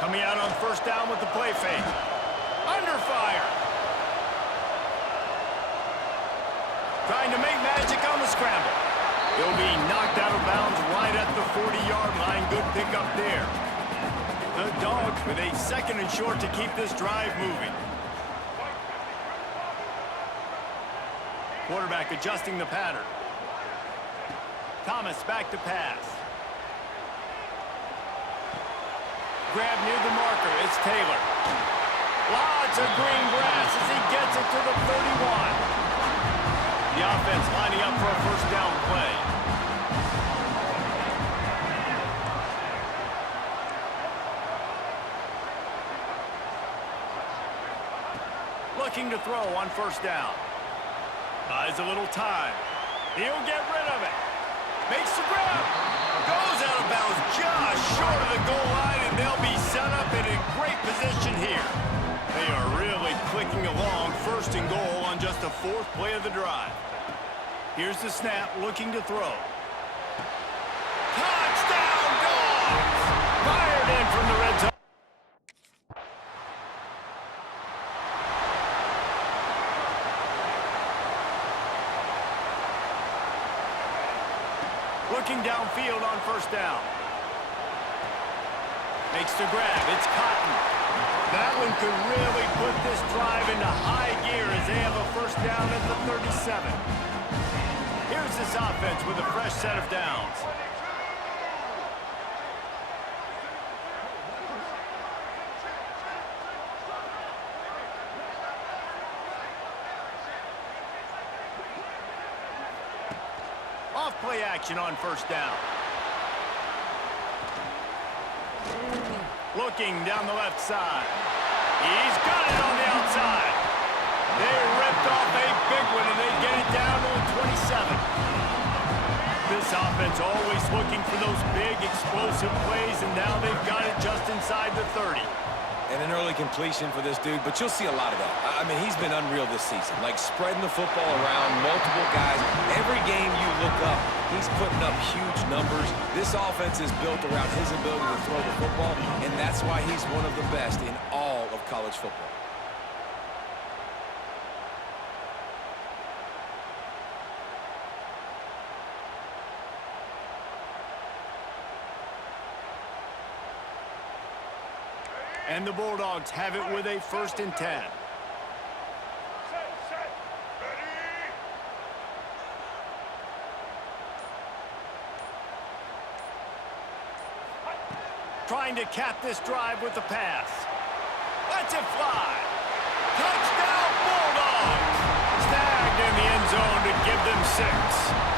Coming out on first down with the play fake. Under fire. Trying to make magic on the scramble. He'll be knocked out of bounds right at the 40-yard line. Good pickup there. The Dogs with a 2nd and short to keep this drive moving. Quarterback adjusting the pattern. Thomas back to pass. Grab near the marker. It's Taylor. Lots of green grass as he gets it to the 31. The offense lining up for a first down play. Looking to throw on first down. Buys a little time. He'll get rid of it. Makes the grab. Goes out of bounds just short of the goal line, and they'll be set up in a great position here. They are really clicking along, 1st and goal on just the 4th play of the drive. Here's the snap, looking to throw. Touchdown, Dogs! Fired in from the red zone. Looking downfield on first down. Makes the grab. It's Cotton. That one could really put this drive into high gear as they have a first down at the 37. Here's this offense with a fresh set of downs. Play action on first down. Looking down the left side. He's got it on the outside. They ripped off a big one, and they get it down to the 27. This offense always looking for those big, explosive plays, and now they've got it just inside the 30. And an early completion for this dude, but you'll see a lot of that. I mean, he's been unreal this season, like spreading the football around, multiple guys. Every game you look up, he's putting up huge numbers. This offense is built around his ability to throw the football, and that's why he's one of the best in all of college football. And the Bulldogs have it with a 1st and 10. Trying to cap this drive with the pass. Lets it fly. Touchdown, Bulldogs! Snagged in the end zone to give them 6.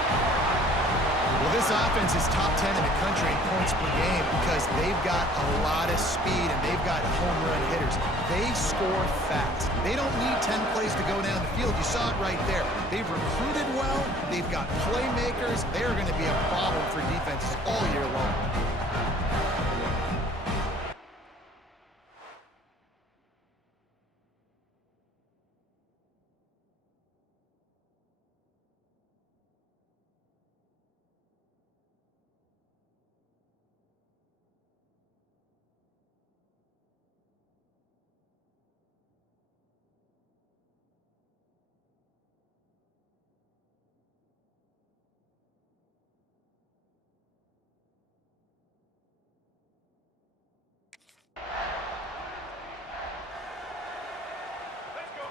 Well, this offense is top 10 in the country in points per game because they've got a lot of speed and they've got home run hitters. They score fast. They don't need 10 plays to go down the field. You saw it right there. They've recruited well. They've got playmakers. They're going to be a problem for defenses all year long.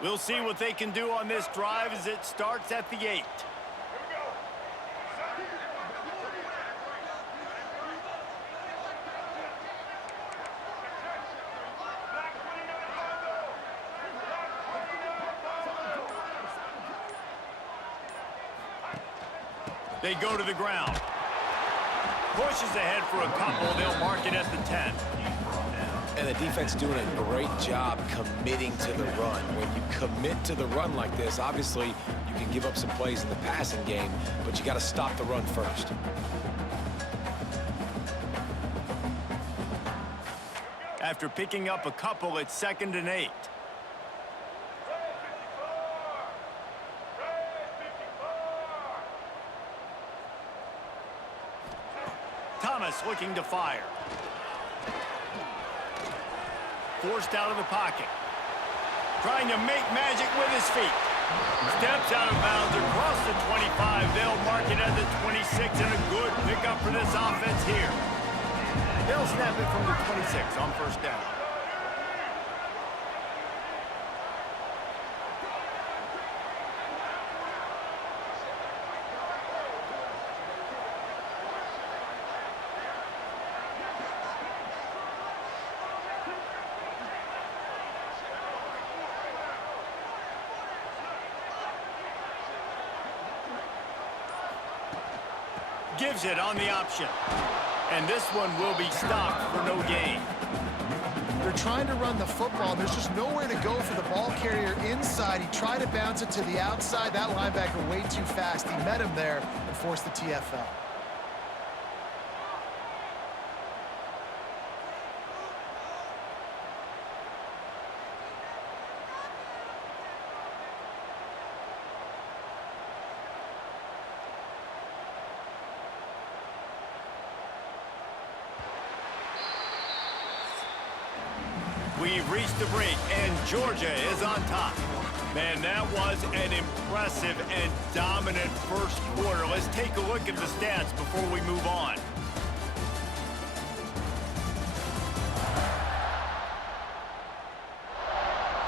We'll see what they can do on this drive as it starts at the 8. They go to the ground. Pushes ahead for a couple. They'll mark it at the 10. And the defense doing a great job committing to the run. When you commit to the run like this, obviously you can give up some plays in the passing game, but you got to stop the run first. After picking up a couple, it's 2nd and 8. Thomas looking to fire. Forced out of the pocket. Trying to make magic with his feet. Steps out of bounds across the 25. They'll mark it at the 26, and a good pickup for this offense here. They'll snap it from the 26 on 1st down. Gives it on the option. And this one will be stopped for no gain. They're trying to run the football. There's just nowhere to go for the ball carrier inside. He tried to bounce it to the outside. That linebacker way too fast. He met him there and forced the TFL. We've reached the break, and Georgia is on top. Man, that was an impressive and dominant first quarter. Let's take a look at the stats before we move on.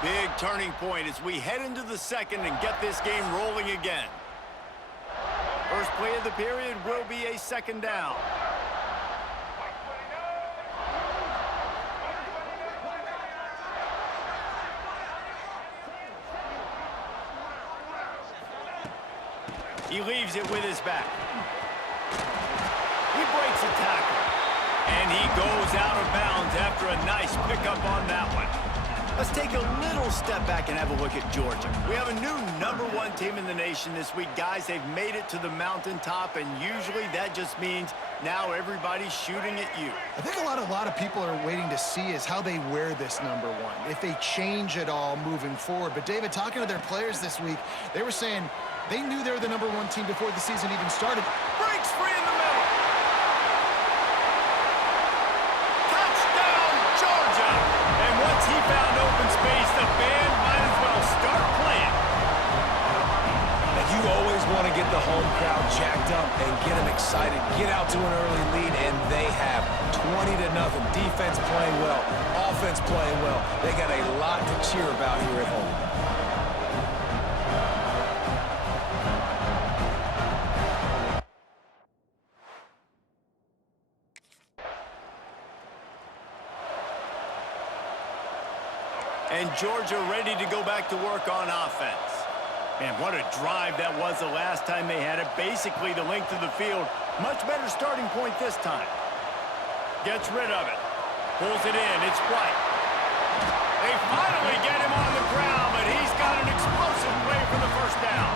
Big turning point as we head into the second and get this game rolling again. First play of the period will be a 2nd down. He leaves it with his back. He breaks a tackle. And he goes out of bounds after a nice pickup on that one. Let's take a little step back and have a look at Georgia. We have a new #1 team in the nation this week. Guys, they've made it to the mountaintop, and usually that just means now everybody's shooting at you. I think a lot of people are waiting to see is how they wear this #1, if they change it all moving forward. But, David, talking to their players this week, they were saying they knew they were the #1 team before the season even started. Breaks free in the middle. Touchdown, Georgia! And once he found open space, the band might as well start playing. And you always want to get the home crowd jacked up and get them excited, get out to an early lead, and they have 20-0. Defense playing well, offense playing well. They got a lot to cheer about here at home. And Georgia ready to go back to work on offense. Man, what a drive that was the last time they had it. Basically the length of the field. Much better starting point this time. Gets rid of it. Pulls it in. It's White. They finally get him on the ground, but he's got an explosive play for the 1st down.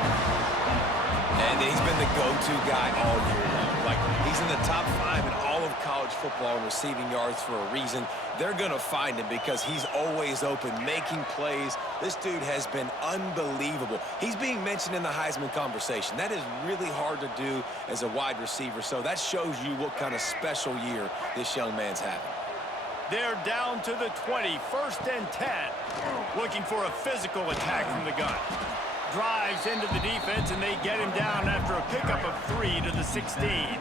And he's been the go-to guy all year long. Like, he's in the top 5 in all of college football in receiving yards for a reason. They're going to find him because he's always open, making plays. This dude has been unbelievable. He's being mentioned in the Heisman conversation. That is really hard to do as a wide receiver, so that shows you what kind of special year this young man's having. They're down to the 20, 1st and 10. Looking for a physical attack from the gun. Drives into the defense, and they get him down after a pickup of 3 to the 16.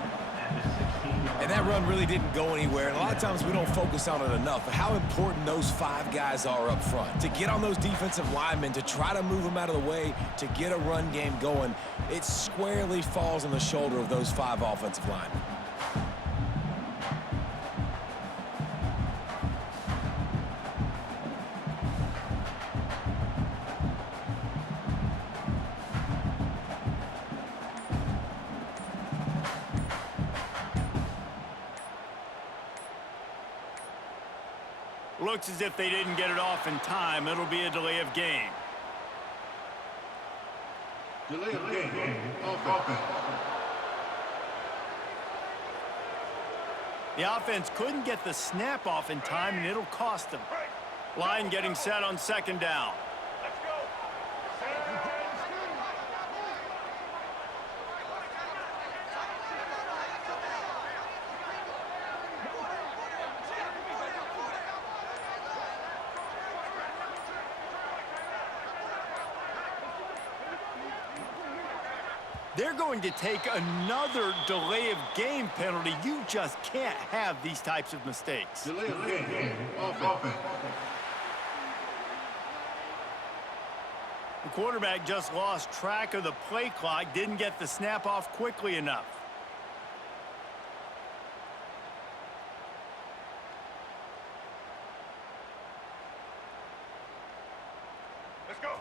And that run really didn't go anywhere. And a lot of times we don't focus on it enough. But how important those 5 guys are up front. To get on those defensive linemen, to try to move them out of the way, to get a run game going, it squarely falls on the shoulder of those 5 offensive linemen. Looks as if they didn't get it off in time. It'll be a delay of game. Delay of game. Offense. The offense couldn't get the snap off in time, and it'll cost them. Line getting set on 2nd down. Let's go. They're going to take another delay of game penalty. You just can't have these types of mistakes. Delay of game. Offense. The quarterback just lost track of the play clock, didn't get the snap off quickly enough.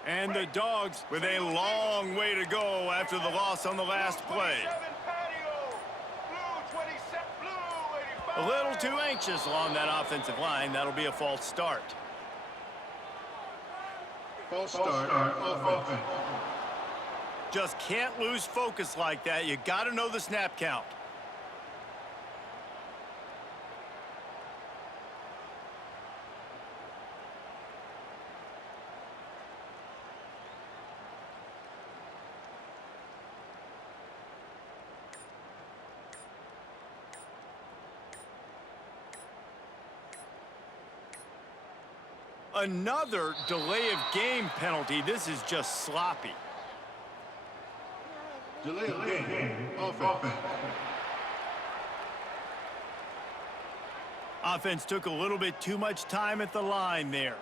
And the Dogs with a long way to go after the loss on the last play. A little too anxious along that offensive line. That'll be a false start. False start. Offense. Just can't lose focus like that. You got to know the snap count. Another delay of game penalty. This is just sloppy. Delay of game. Offense. Offense took a little bit too much time at the line there.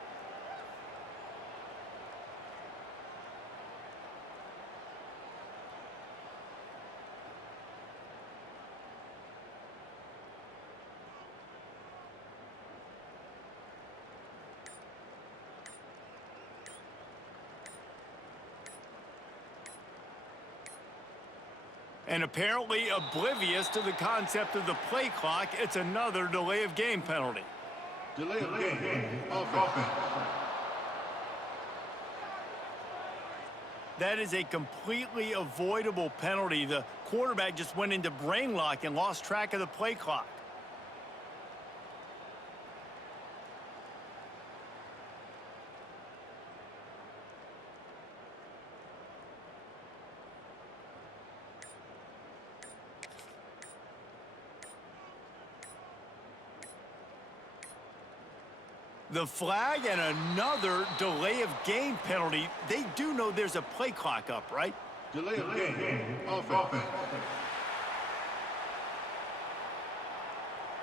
And apparently oblivious to the concept of the play clock, it's another delay of game penalty. Delay of game. Offense. That is a completely avoidable penalty. The quarterback just went into brain lock and lost track of the play clock. The flag and another delay of game penalty. They do know there's a play clock up, right? Delay of game. Offense.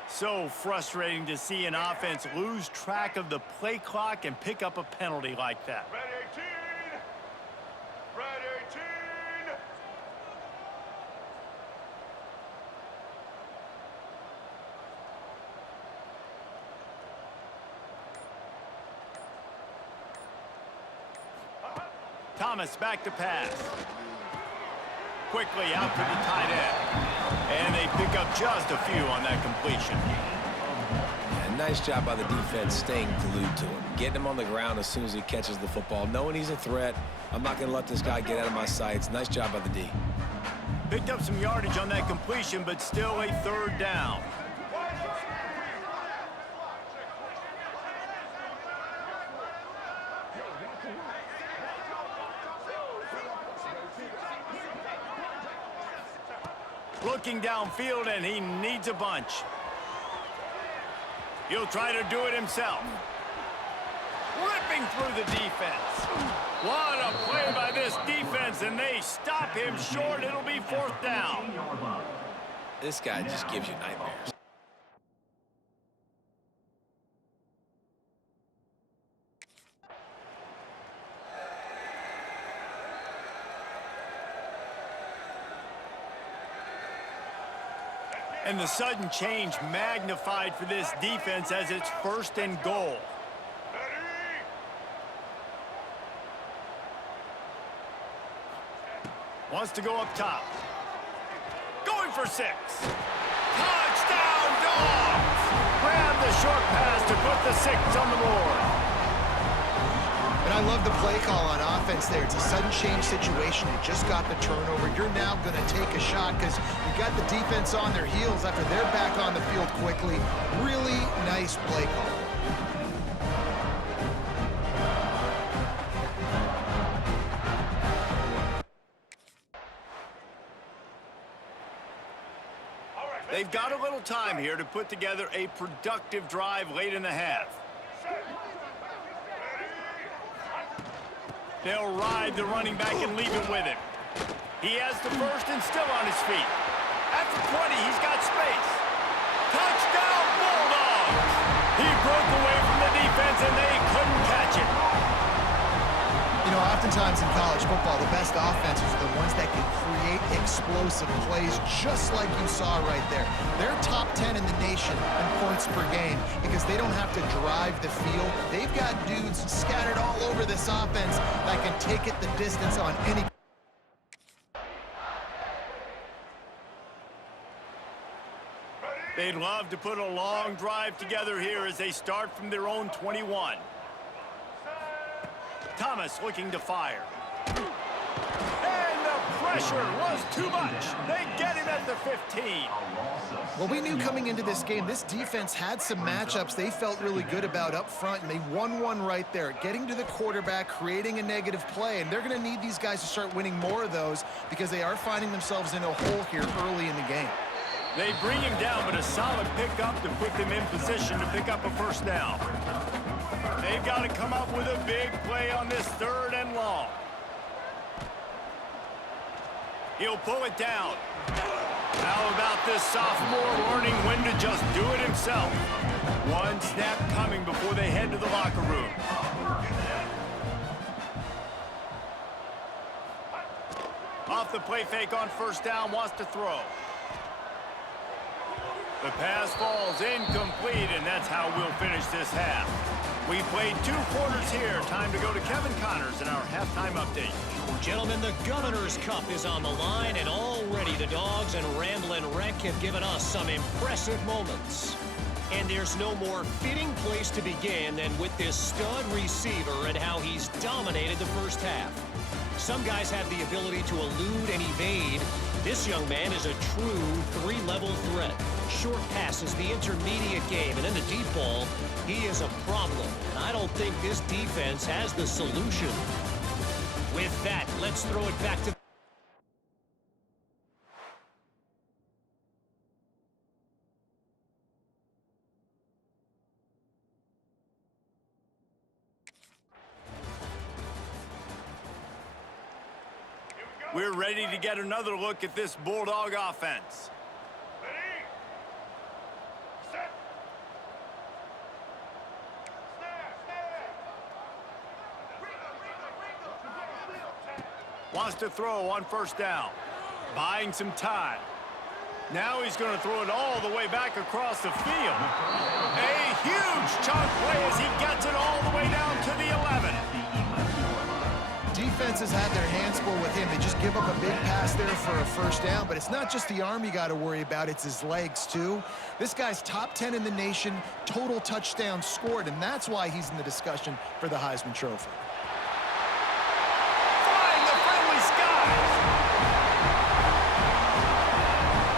So frustrating to see an offense lose track of the play clock and pick up a penalty like that. Red 18. Red 18. Thomas back to pass. Quickly out to the tight end. And they pick up just a few on that completion. Yeah, nice job by the defense staying glued to him. Getting him on the ground as soon as he catches the football. Knowing he's a threat. I'm not going to let this guy get out of my sights. Nice job by the D. Picked up some yardage on that completion, but still a 3rd down. Looking downfield, and he needs a bunch. He'll try to do it himself. Ripping through the defense. What a play by this defense, and they stop him short. It'll be 4th down. This guy just gives you nightmares. And the sudden change magnified for this defense as it's 1st and goal. Wants to go up top. Going for 6. Touchdown, Dogs! Grab the short pass to put the 6 on the board. And I love the play call on offense there. It's a sudden change situation. You just got the turnover. You're now going to take a shot because you got the defense on their heels after they're back on the field quickly. Really nice play call. They've got a little time here to put together a productive drive late in the half. They'll ride the running back and leave it with him. He has the 1st and still on his feet. At the 20, he's got space. Touchdown, Bulldogs! He broke away from the defense and they couldn't catch it. You know, oftentimes in college football, the best offenses are the ones that can create explosive plays just like you saw right there. They're top 10 in the nation in points per game because they don't have to drive the field. They've got dudes scattered all over this offense that can take it the distance on any. They'd love to put a long drive together here as they start from their own 21. Thomas looking to fire. And the pressure was too much. They get him at the 15. Well, we knew coming into this game, this defense had some matchups they felt really good about up front, and they won one right there, getting to the quarterback, creating a negative play, and they're going to need these guys to start winning more of those because they are finding themselves in a hole here early in the game. They bring him down, but a solid pickup to put them in position to pick up a 1st down. They've got to come up with a big play on this 3rd and long. He'll pull it down. How about this sophomore learning when to just do it himself? One snap coming before they head to the locker room. Off the play fake on 1st down, wants to throw. The pass falls incomplete, and that's how we'll finish this half. We played 2 quarters here. Time to go to Kevin Connors in our halftime update. Gentlemen, the Governor's Cup is on the line, and already the Dogs and Ramblin' Wreck have given us some impressive moments. And there's no more fitting place to begin than with this stud receiver and how he's dominated the 1st half. Some guys have the ability to elude and evade. This young man is a true 3-level threat. Short passes, the intermediate game, and then the deep ball, he is a problem. And I don't think this defense has the solution. With that, let's throw it back to... We're ready to get another look at this Bulldog offense. Ready? Set. Wants to throw on 1st down. Buying some time. Now he's going to throw it all the way back across the field. A huge chunk play as he gets it all the way down to the 11. Defenses had their hands full with him. They just give up a big pass there for a 1st down, but it's not just the arm you got to worry about, it's his legs too. This guy's top 10 in the nation, total touchdowns scored, and that's why he's in the discussion for the Heisman Trophy. Flying the friendly skies.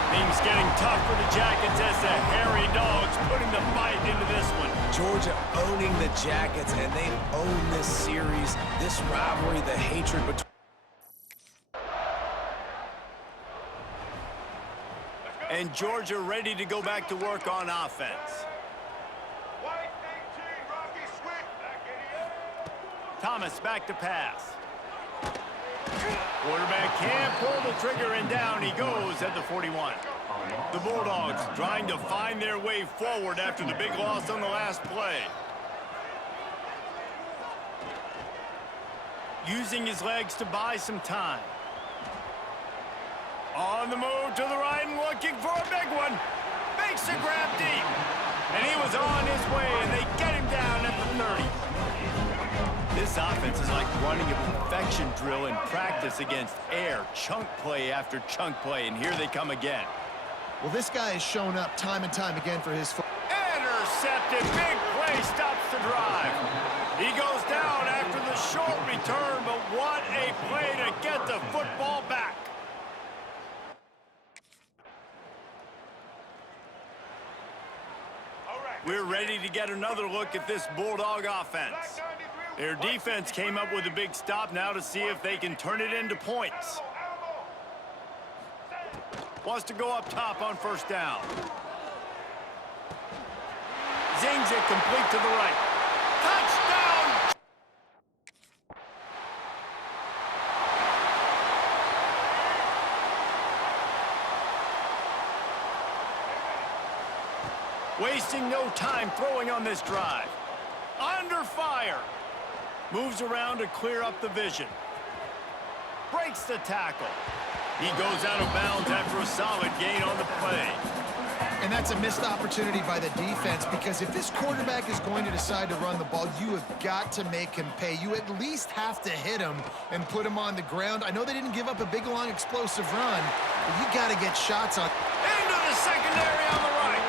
Things getting tough for the Jackets as the hairy Dogs putting the fight into this one. Georgia owning the Jackets, and they've owned this series, this rivalry, the hatred between... And Georgia ready to go back to work on offense. White 18, Rocky Swift. Back in here. Thomas back to pass. Quarterback can't pull the trigger, and down he goes at the 41. The Bulldogs trying to find their way forward after the big loss on the last play. Using his legs to buy some time. On the move to the right and looking for a big one. Makes a grab deep. And he was on his way, and they get him down at the 30. This offense is like running a perfection drill in practice against air. Chunk play after chunk play, and here they come again. Well, this guy has shown up time and time again for his... Intercepted. Big play stops the drive. He goes down after the short return, but what a play to get the football back. We're ready to get another look at this Bulldog offense. Their defense came up with a big stop now to see if they can turn it into points. Wants to go up top on first down. Zings it complete to the right. Touchdown! Wasting no time throwing on this drive. Under fire. Moves around to clear up the vision. Breaks the tackle. He goes out of bounds after a solid gain on the play. And that's a missed opportunity by the defense, because if this quarterback is going to decide to run the ball, you have got to make him pay. You at least have to hit him and put him on the ground. I know they didn't give up a big, long, explosive run, but you got to get shots on. Into the secondary on the right.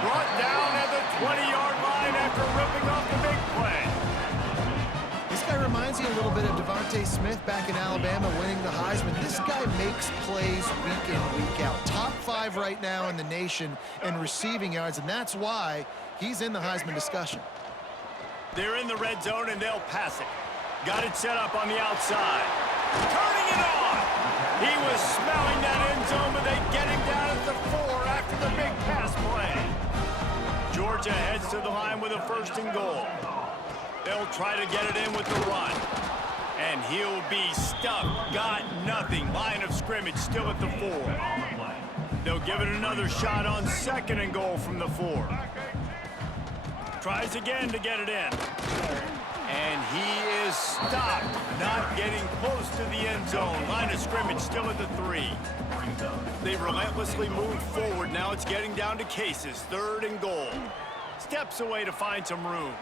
Brought down at the 20-yard line after ripping off the big play. This guy reminds you a little bit of Devontae Smith back in Alabama winning the Heisman. This guy makes plays week in, week out. Top 5 right now in the nation in receiving yards, and that's why he's in the Heisman discussion. They're in the red zone, and they'll pass it. Got it set up on the outside. Turning it on. He was smelling that end zone, but they get him down at the 4 after the big pass play. Georgia heads to the line with a 1st and goal. They'll try to get it in with the run. And he'll be stuffed. Got nothing. Line of scrimmage still at the 4. They'll give it another shot on 2nd and goal from the 4. Tries again to get it in. And he is stopped. Not getting close to the end zone. Line of scrimmage still at the 3. They relentlessly moved forward. Now it's getting down to cases. 3rd and goal. Steps away to find some room.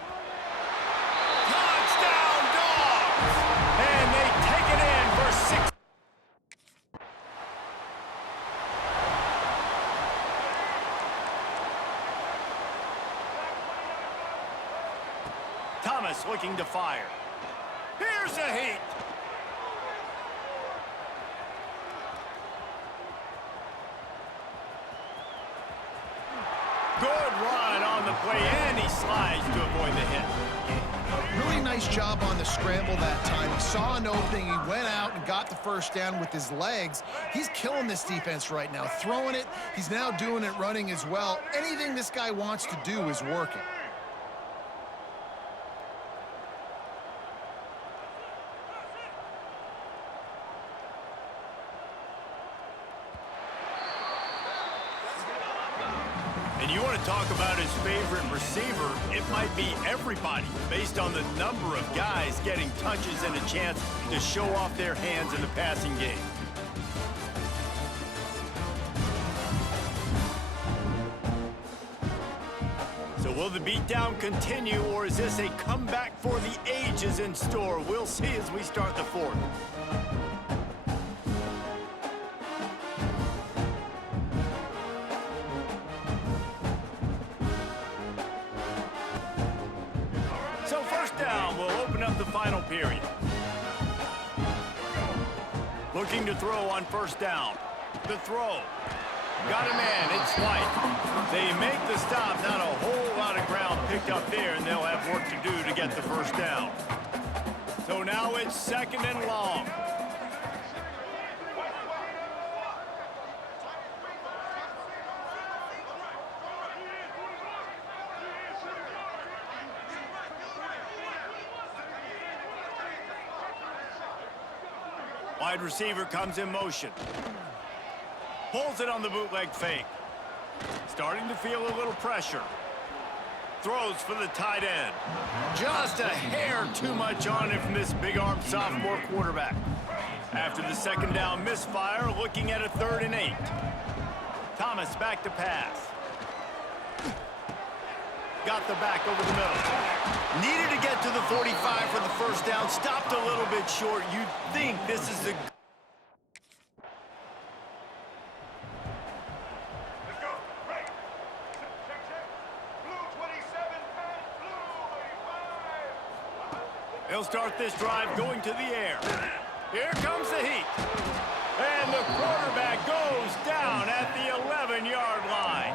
Touchdown, Dogs! And they take it in for 6. Thomas looking to fire. Here's a heat. Good run on the play, and he slides to avoid the hit. Really nice job on the scramble that time. He saw an opening, he went out and got the 1st down with his legs. He's killing this defense right now. Throwing it, he's now doing it running as well. Anything this guy wants to do is working. And you want to talk about his favorite receiver, it might be everybody, based on the number of guys getting touches and a chance to show off their hands in the passing game. So will the beatdown continue, or is this a comeback for the ages in store? We'll see as we start the 4th. So 1st down will open up the final period. Looking to throw on 1st down. The throw. Got him in. It's White. They make the stop. Not a whole lot of ground picked up there, and they'll have work to do to get the 1st down. So now it's 2nd and long. Wide receiver comes in motion. Pulls it on the bootleg fake. Starting to feel a little pressure. Throws for the tight end. Just a hair too much on it from this big-armed sophomore quarterback. After the second down misfire, looking at a 3rd and 8. Thomas back to pass. Got the back over the middle. Needed to get to the 45 for the first down. Stopped a little bit short. You'd think this is the... Let's go. Right. Check, check. Blue 27 and blue 85. They'll start this drive going to the air. Here comes the heat. And the quarterback goes down at the 11-yard line.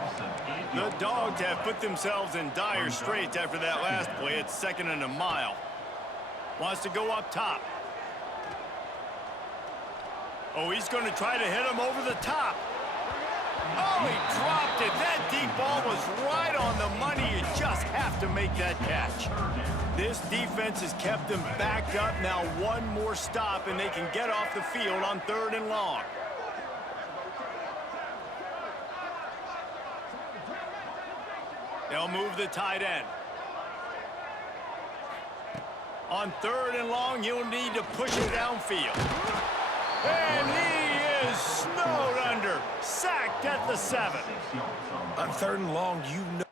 The Dogs have put themselves in dire straits after that last play. It's 2nd and a mile. Wants to go up top. Oh, he's going to try to hit him over the top. Oh, he dropped it. That deep ball was right on the money. You just have to make that catch. This defense has kept them backed up. Now one more stop, and they can get off the field on 3rd and long. They'll move the tight end. On 3rd and long, you'll need to push it downfield. And he is snowed under. Sacked at the 7. On 3rd and long, you know.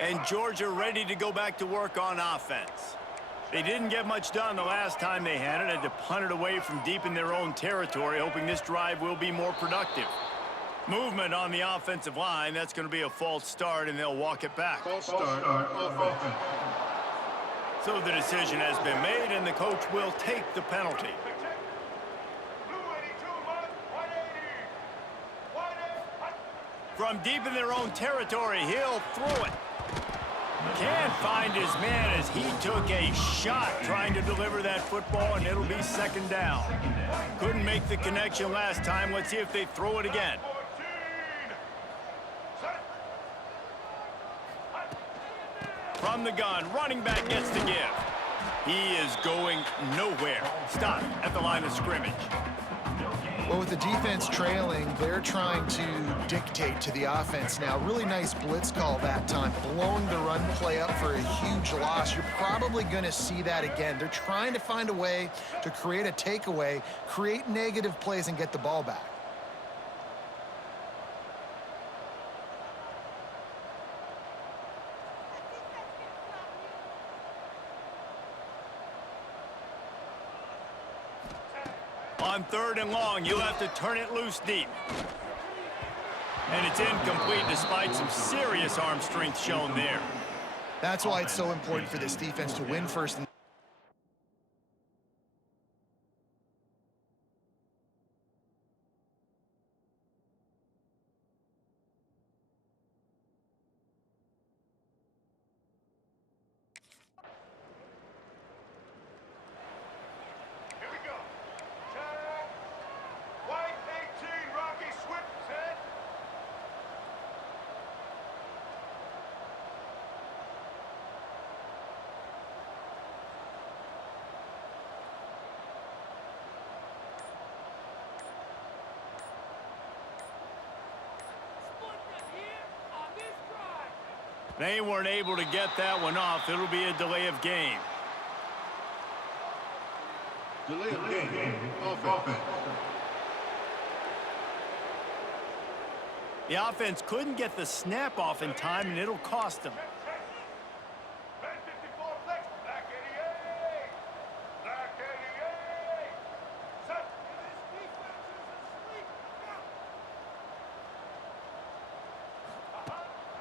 And Georgia ready to go back to work on offense. They didn't get much done the last time they had it. Had to punt it away from deep in their own territory, hoping this drive will be more productive. Movement on the offensive line. That's going to be a false start, and they'll walk it back. False start offense. So the decision has been made, and the coach will take the penalty. Blue 82 mark 180. 180. From deep in their own territory, he'll throw it. Can't find his man as he took a shot trying to deliver that football, and it'll be 2nd down. Couldn't make the connection last time. Let's see if they throw it again. 14. Set. From the gun, running back gets the give. He is going nowhere. Stop at the line of scrimmage. Well, with the defense trailing, they're trying to dictate to the offense now. Really nice blitz call that time, blowing the run play up for a huge loss. You're probably going to see that again. They're trying to find a way to create a takeaway, create negative plays, and get the ball back. On 3rd and long, you'll have to turn it loose deep. And it's incomplete despite some serious arm strength shown there. That's why it's so important for this defense to win first. Here we go. Check. White 18, Rocky Swift set. They weren't able to get that one off. It'll be a delay of game. Delay of game. Offense. The offense couldn't get the snap off in time, and it'll cost them. Red 54 flex. Black 88. Black 88. Set.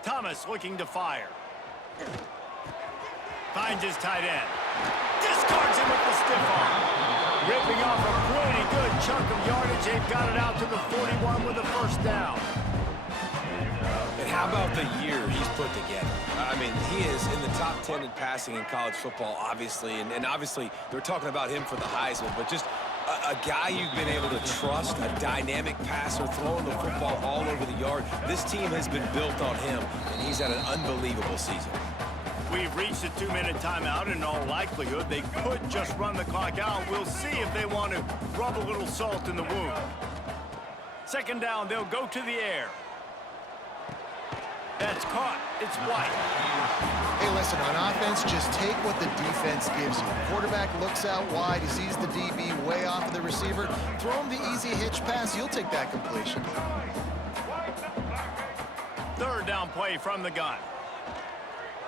Thomas looking to fire. Finds his tight end. Discards him with the stiff arm. Ripping off a pretty good chunk of yardage. They've got it out to the 41 with the first down. And how about the year he's put together? I mean, he is in the top 10 in passing in college football, obviously, and obviously they're talking about him for the Heisman, but just a guy you've been able to trust, a dynamic passer, throwing the football all over the yard. This team has been built on him, and he's had an unbelievable season. We've reached a 2-minute timeout. In all likelihood, they could just run the clock out. We'll see if they want to rub a little salt in the wound. Second down, they'll go to the air. That's caught. It's White. Hey, listen, on offense, just take what the defense gives you. Quarterback looks out wide. He sees the DB way off of the receiver. Throw him the easy hitch pass. You'll take that completion. Third down play from the gun.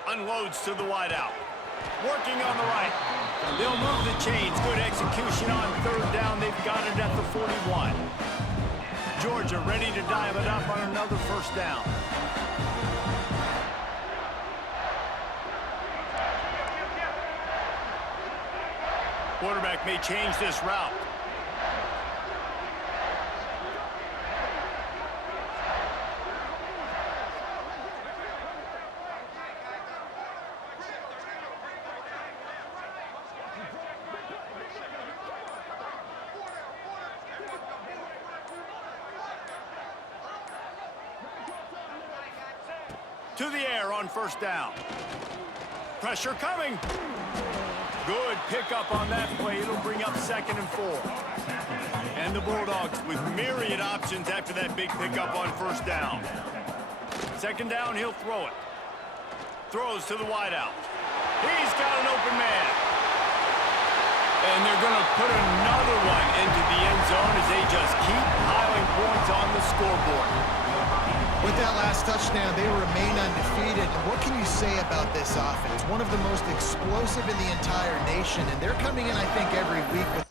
Unloads to the wideout. Working on the right. They'll move the chains. Good execution on third down. They've got it at the 41. Georgia ready to dial it up on another first down. Quarterback may change this route. To the air on first down. Pressure coming. Good pickup on that play. It'll bring up 2nd and 4. And the Bulldogs with myriad options after that big pickup on first down. Second down, he'll throw it. Throws to the wideout. He's got an open man. And they're going to put another one into the end zone as they just keep piling points on the scoreboard. With that last touchdown, they remain undefeated. And what can you say about this offense? One of the most explosive in the entire nation, and they're coming in, I think, every week with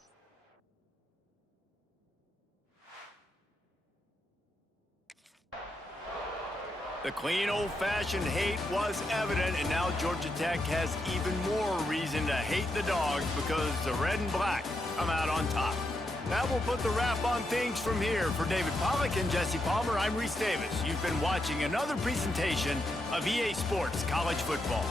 the clean, old-fashioned hate was evident, and now Georgia Tech has even more reason to hate the Dogs because the red and black come out on top. That will put the wrap on things from here. For David Pollack and Jesse Palmer, I'm Reese Davis. You've been watching another presentation of EA Sports College Football.